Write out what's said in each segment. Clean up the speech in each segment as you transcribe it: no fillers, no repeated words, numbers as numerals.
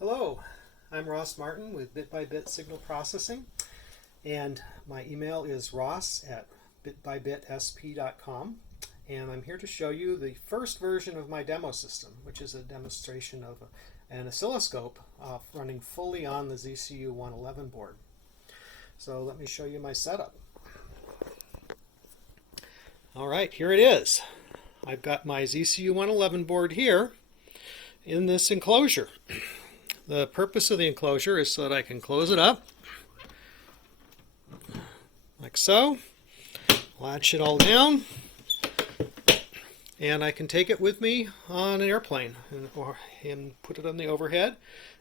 Hello, I'm Ross Martin with Bit-by-Bit Signal Processing, and my email is ross@bitbybitsp.com, and I'm here to show you the first version of my demo system, which is a demonstration of an oscilloscope running fully on the ZCU111 board. So let me show you my setup. All right, here it is. I've got my ZCU111 board here in this enclosure. The purpose of the enclosure is so that I can close it up, like so, latch it all down, and I can take it with me on an airplane and put it on the overhead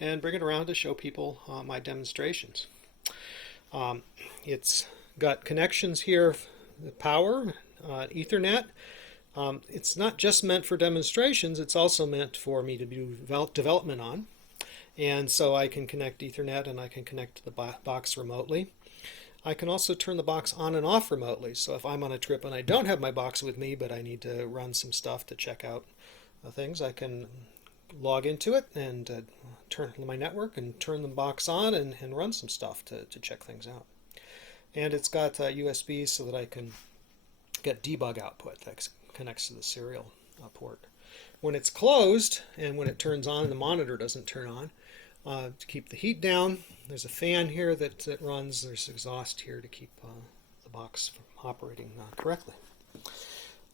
and bring it around to show people my demonstrations. It's got connections here, the power, Ethernet. It's not just meant for demonstrations, it's also meant for me to do development on. And so I can connect Ethernet and I can connect to the box remotely. I can also turn the box on and off remotely. So if I'm on a trip and I don't have my box with me, but I need to run some stuff to check out things, I can log into it and turn my network and turn the box on and run some stuff to check things out. And it's got USB so that I can get debug output that connects to the serial port. When it's closed and when it turns on, the monitor doesn't turn on. To keep the heat down, there's a fan here that runs. There's exhaust here to keep the box from operating correctly.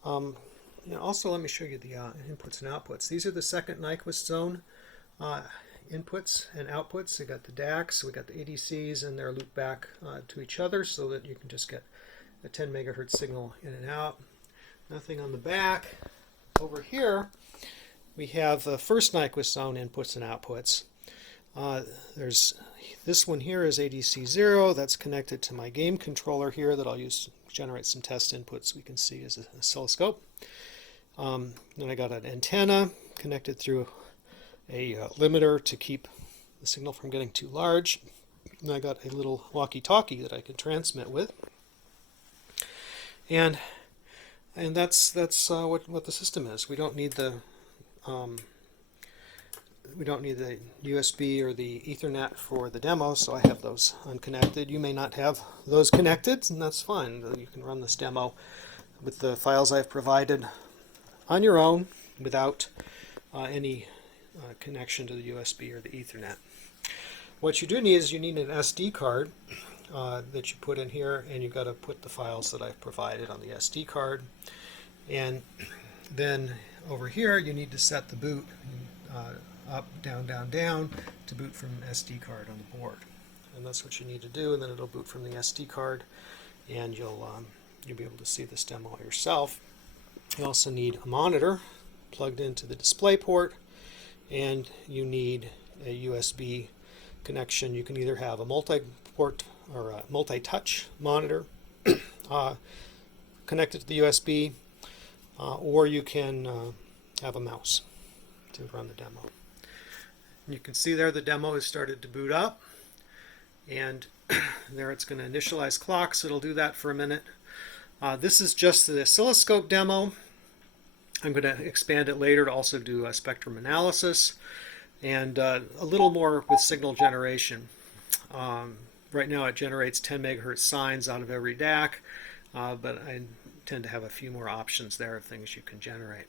Also, let me show you the inputs and outputs. These are the second Nyquist zone inputs and outputs. We got the DACs, we got the ADCs, and they're looped back to each other so that you can just get a 10 megahertz signal in and out. Nothing on the back. Over here, we have the first Nyquist zone inputs and outputs. There's this one here is ADC 0. That's connected to my game controller here that I'll use to generate some test inputs we can see as an oscilloscope. Then I got an antenna connected through a limiter to keep the signal from getting too large. And I got a little walkie-talkie that I can transmit with. And that's what the system is. We don't need the USB or the Ethernet for the demo, so I have those unconnected. You may not have those connected, and that's fine. You can run this demo with the files I've provided on your own without any connection to the USB or the Ethernet. What you do need is you need an SD card that you put in here, and you've got to put the files that I've provided on the SD card. And then over here you need to set the boot up, down, down, down to boot from an SD card on the board. And that's what you need to do, and then it'll boot from the SD card, and you'll be able to see this demo yourself. You also need a monitor plugged into the display port, and you need a USB connection. You can either have a multi-port or a multi-touch monitor connected to the USB, or you can have a mouse to run the demo. And you can see there the demo has started to boot up, and there it's going to initialize clocks. It'll do that for a minute. This is just the oscilloscope demo. I'm going to expand it later to also do a spectrum analysis and a little more with signal generation. Right now it generates 10 megahertz sines out of every DAC, but I tend to have a few more options there of things you can generate.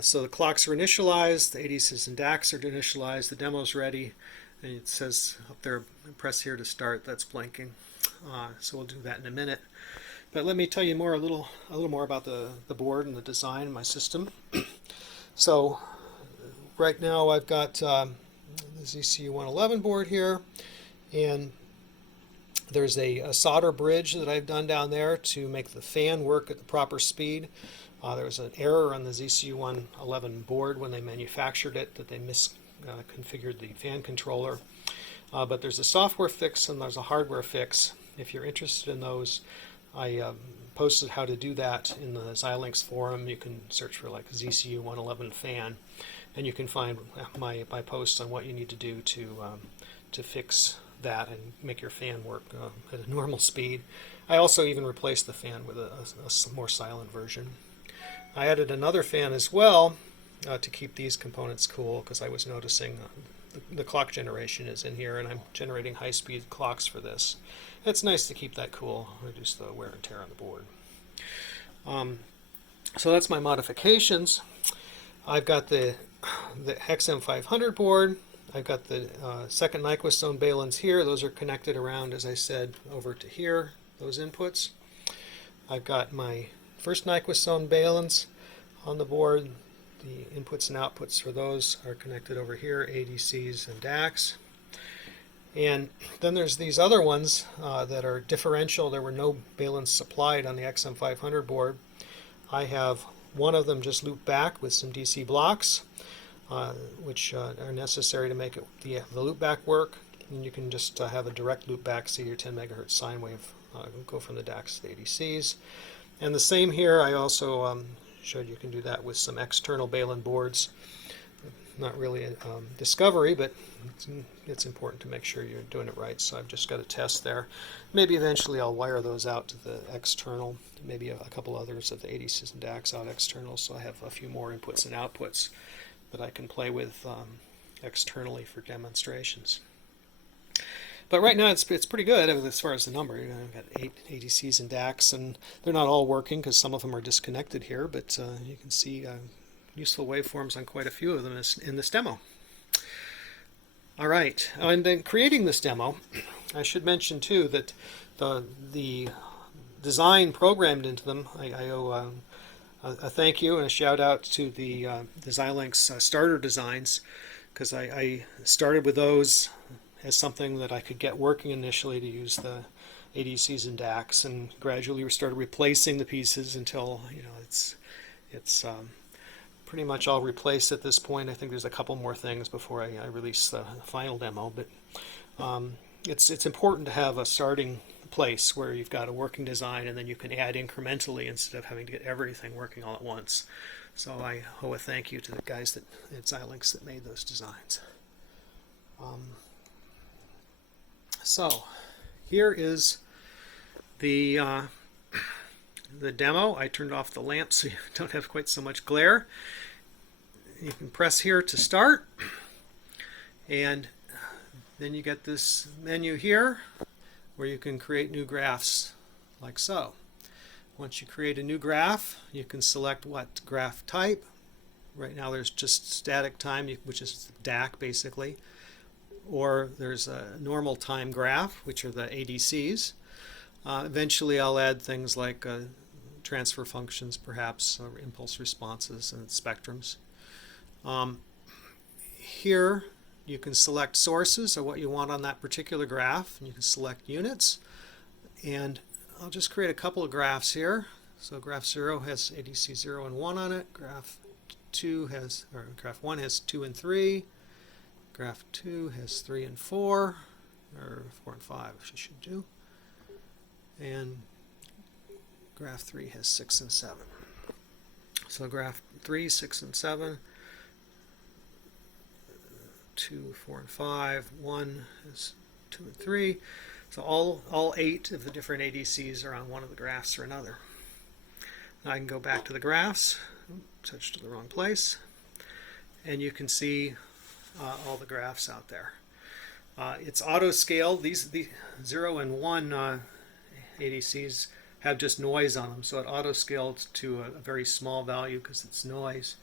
So the clocks are initialized, the ADCs and DACs are initialized, the demo's ready, and it says up there, press here to start, that's blinking. So we'll do that in a minute. But let me tell you a little more about the board and the design of my system. So right now I've got the ZCU111 board here, and there's a solder bridge that I've done down there to make the fan work at the proper speed. There was an error on the ZCU111 board when they manufactured it that they misconfigured the fan controller. But there's a software fix and there's a hardware fix. If you're interested in those, I posted how to do that in the Xilinx forum. You can search for like ZCU111 fan, and you can find my posts on what you need to do to fix that and make your fan work at a normal speed. I also even replaced the fan with a more silent version. I added another fan as well to keep these components cool, because I was noticing the clock generation is in here, and I'm generating high-speed clocks for this. It's nice to keep that cool, reduce the wear and tear on the board. So that's my modifications. I've got the XM500 board. I've got the second Nyquist zone balins here. Those are connected around, as I said, over to here, those inputs. I've got my first Nyquist zone balins on the board. The inputs and outputs for those are connected over here, ADCs and DACs. And then there's these other ones that are differential. There were no balins supplied on the XM500 board. I have one of them just looped back with some DC blocks, which are necessary to make it, the loopback work. And you can just have a direct loopback, see your 10 megahertz sine wave go from the DACs to the ADCs. And the same here, I also showed you can do that with some external balun boards. Not really a discovery, but it's important to make sure you're doing it right. So I've just got a test there. Maybe eventually I'll wire those out to the external, maybe a couple others of the ADCs and DACs out external, so I have a few more inputs and outputs that I can play with externally for demonstrations. But right now it's pretty good as far as the number. I've got 8 ADCs and DACs, and they're not all working because some of them are disconnected here, but you can see useful waveforms on quite a few of them in this demo. All right, and then creating this demo, I should mention too that the design programmed into them, I owe a thank you and a shout out to the Xilinx starter designs, because I started with those as something that I could get working initially to use the ADCs and DACs, and gradually we started replacing the pieces until it's pretty much all replaced at this point. I think there's a couple more things before I release the final demo, but it's important to have a starting place where you've got a working design, and then you can add incrementally instead of having to get everything working all at once. So I owe a thank you to the guys at Xilinx that made those designs. So here is the demo. I turned off the lamp so you don't have quite so much glare. You can press here to start, and then you get this menu here where you can create new graphs like so. Once you create a new graph, you can select what graph type. Right now there's just static time, which is DAC basically, or there's a normal time graph, which are the ADCs. Eventually I'll add things like transfer functions, perhaps, or impulse responses and spectrums. Here you can select sources or what you want on that particular graph, and you can select units. And I'll just create a couple of graphs here. So graph 0 has ADC 0 and 1 on it. Graph 1 has 2 and 3. Graph 2 has 3 and 4, or 4 and 5, I should do. And graph 3 has 6 and 7. So graph 3, 6 and 7, 2, 4 and 5, 1 is 2 and 3. So all 8 of the different ADCs are on one of the graphs or another. Now I can go back to the graphs, touched to the wrong place, and you can see all the graphs out there. It's auto-scaled. The 0 and 1 ADCs have just noise on them, so it auto-scaled to a very small value because it's noise,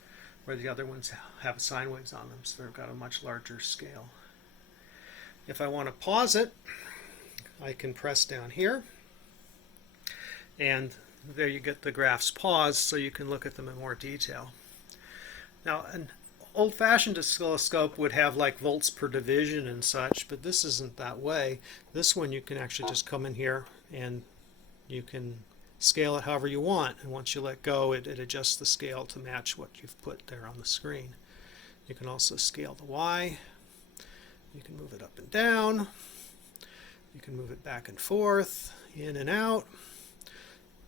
where the other ones have sine waves on them, so they've got a much larger scale. If I want to pause it, I can press down here, and there you get the graphs paused so you can look at them in more detail. Now, an old-fashioned oscilloscope would have like volts per division and such, but this isn't that way. This one you can actually just come in here and you can scale it however you want, and once you let go it adjusts the scale to match what you've put there on the screen. You can also scale the Y. You can move it up and down. You can move it back and forth, in and out.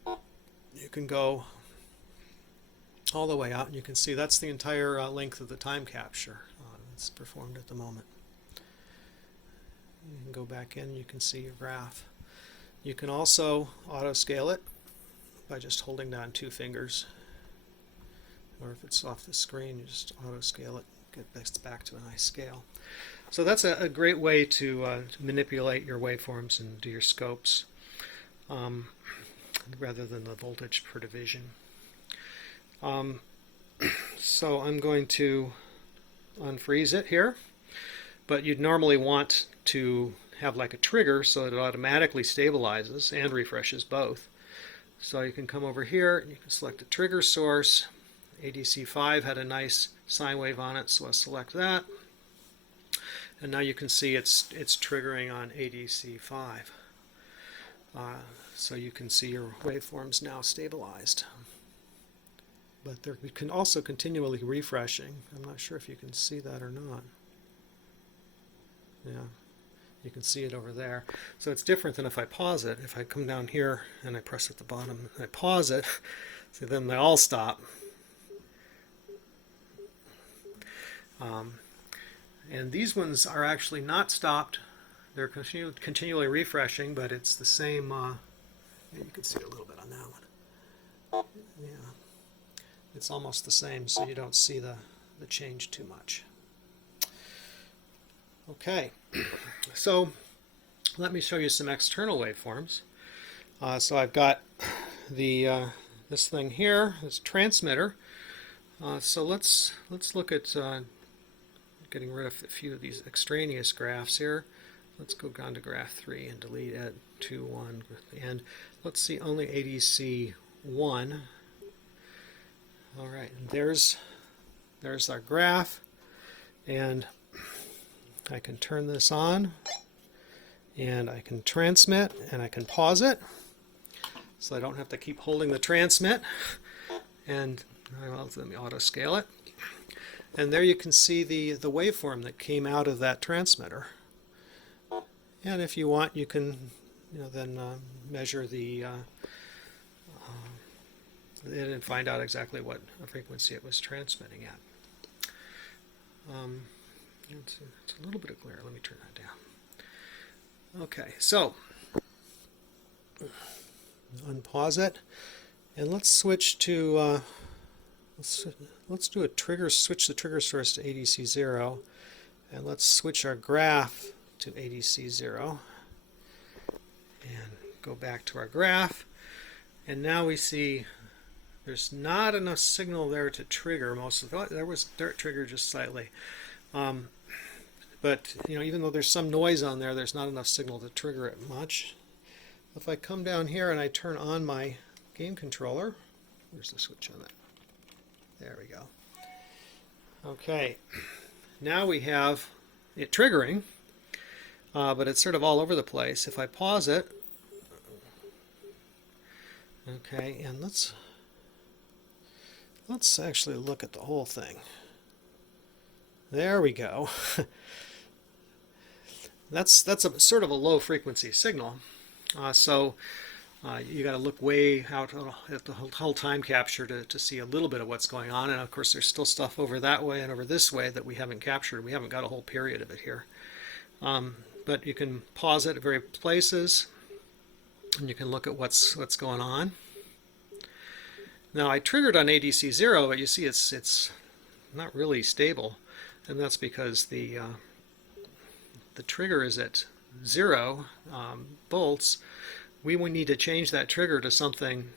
You can go all the way out, and you can see that's the entire length of the time capture that's performed at the moment. You can go back in, you can see your graph. You can also auto-scale it by just holding down 2 fingers, or if it's off the screen, you just auto-scale it. get this back to a nice scale. So that's a great way to manipulate your waveforms and do your scopes rather than the voltage per division. So I'm going to unfreeze it here, but you'd normally want to have like a trigger so that it automatically stabilizes and refreshes both. So you can come over here and you can select a trigger source. ADC5 had a nice sine wave on it, so I'll select that. And now you can see it's triggering on ADC5. So you can see your waveforms now stabilized. But they're also continually refreshing. I'm not sure if you can see that or not. Yeah, you can see it over there. So it's different than if I pause it. If I come down here and I press at the bottom and I pause it, so then they all stop. And these ones are actually not stopped. They're continually refreshing, but it's the same. You can see a little bit on that one. Yeah, it's almost the same, so you don't see the change too much. Okay, so let me show you some external waveforms. So I've got the this thing here, this transmitter. So let's look at getting rid of a few of these extraneous graphs here. Let's go down to graph 3 and delete it, 2, 1, and let's see only ADC 1. All right, and there's our graph, and I can turn this on, and I can transmit, and I can pause it, so I don't have to keep holding the transmit, and let me auto scale it. And there you can see the waveform that came out of that transmitter. And if you want, you can then measure the it and find out exactly what frequency it was transmitting at. It's a little bit of glare. Let me turn that down. Okay, so unpause it, and let's switch to let's do a trigger. Switch the trigger source to ADC0, and let's switch our graph to ADC0, and go back to our graph. And now we see there's not enough signal there to trigger most of it. There was trigger just slightly. But even though there's some noise on there, there's not enough signal to trigger it much. If I come down here and I turn on my game controller, where's the switch on it? There we go. Okay, now we have it triggering, but it's sort of all over the place. If I pause it, okay, and let's actually look at the whole thing. There we go. That's a sort of a low frequency signal. So you got to look way out at the whole time capture to see a little bit of what's going on. And of course, there's still stuff over that way and over this way that we haven't captured. We haven't got a whole period of it here. But you can pause it at various places, and you can look at what's going on. Now I triggered on ADC0, but you see it's not really stable, and that's because the trigger is at 0 volts. We would need to change that trigger to something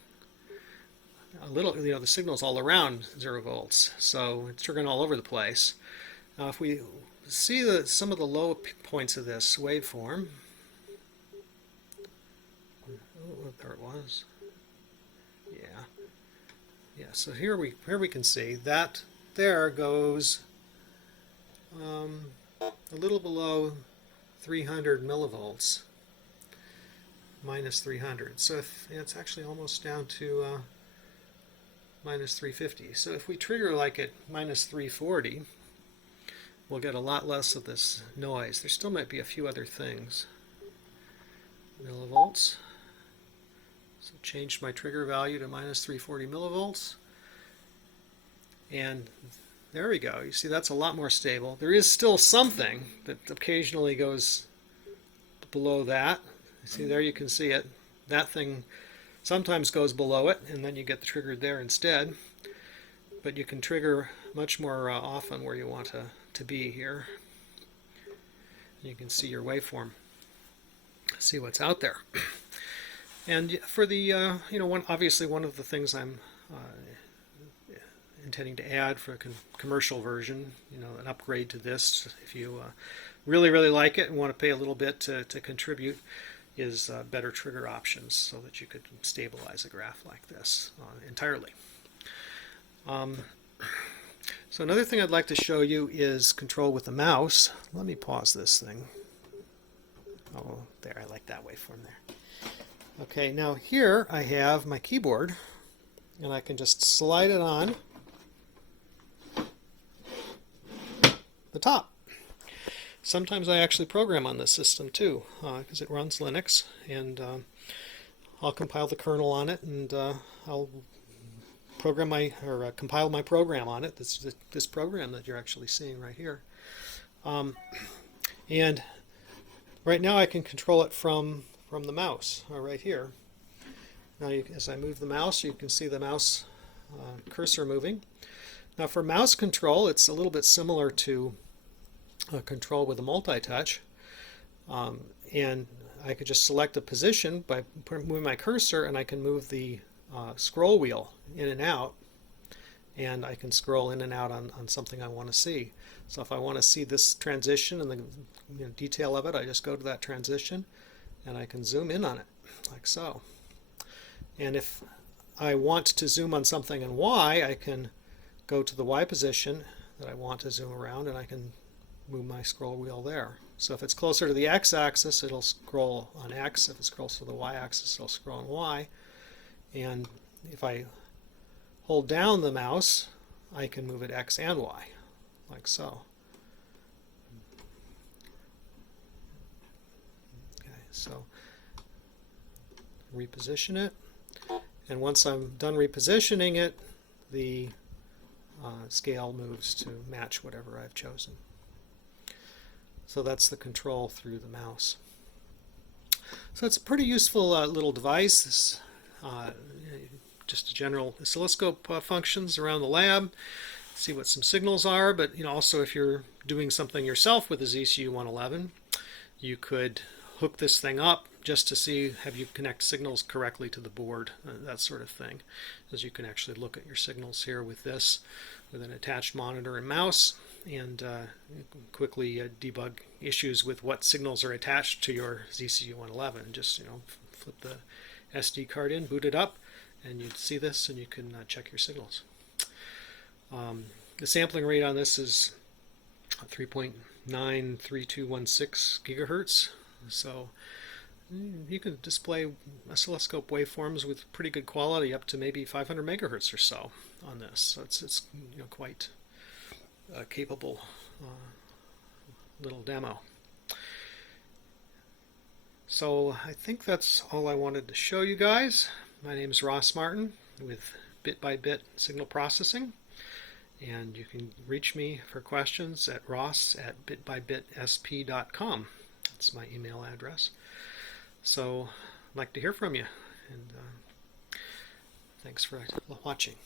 a little, the signal's all around 0 volts, so it's triggering all over the place. Now if we see some of the low points of this waveform, there it was. Yeah, so here we can see that there goes a little below 300 millivolts, minus 300. So it's actually almost down to minus 350. So if we trigger like at minus 340, we'll get a lot less of this noise. There still might be a few other things. Millivolts. So changed my trigger value to minus 340 millivolts. And there we go. You see, that's a lot more stable. There is still something that occasionally goes below that. See, there you can see it. That thing sometimes goes below it, and then you get the trigger there instead. But you can trigger much more often where you want to be here. You can see your waveform, see what's out there. And for the, obviously one of the things I'm intending to add for a commercial version, an upgrade to this, if you really like it and want to pay a little bit to contribute, is better trigger options so that you could stabilize a graph like this entirely. So another thing I'd like to show you is control with the mouse. Let me pause this thing. Oh, there, I like that waveform there. Okay, now here I have my keyboard, and I can just slide it on the top. Sometimes I actually program on this system too, because it runs Linux, and I'll compile the kernel on it, and I'll program compile my program on it. This program that you're actually seeing right here, and right now I can control it from the mouse right here. Now, as I move the mouse, you can see the mouse cursor moving. Now, for mouse control, it's a little bit similar to control with a multi-touch, and I could just select a position by moving my cursor, and I can move the scroll wheel in and out, and I can scroll in and out on something I want to see. So if I want to see this transition and the detail of it, I just go to that transition and I can zoom in on it like so. And if I want to zoom on something in Y, I can go to the Y position that I want to zoom around, and I can move my scroll wheel there. So if it's closer to the X-axis, it'll scroll on X. If it's closer to the Y-axis, it'll scroll on Y. And if I hold down the mouse, I can move it X and Y, like so. Okay, so reposition it. And once I'm done repositioning it, the scale moves to match whatever I've chosen. So that's the control through the mouse. So it's a pretty useful little device. Just a general oscilloscope functions around the lab, see what some signals are, but also if you're doing something yourself with a ZCU111, you could hook this thing up just to see, have you connect signals correctly to the board, that sort of thing. As you can actually look at your signals here with this, with an attached monitor and mouse, and quickly debug issues with what signals are attached to your ZCU111. Just flip the SD card in, boot it up, and you'd see this, and you can check your signals. The sampling rate on this is 3.93216 gigahertz. So you can display oscilloscope waveforms with pretty good quality up to maybe 500 megahertz or so on this. So it's quite a capable little demo. So I think that's all I wanted to show you guys. My name is Ross Martin with Bit-by-Bit Signal Processing, and you can reach me for questions at ross@bitbybitsp.com. That's my email address. So I'd like to hear from you, and thanks for watching.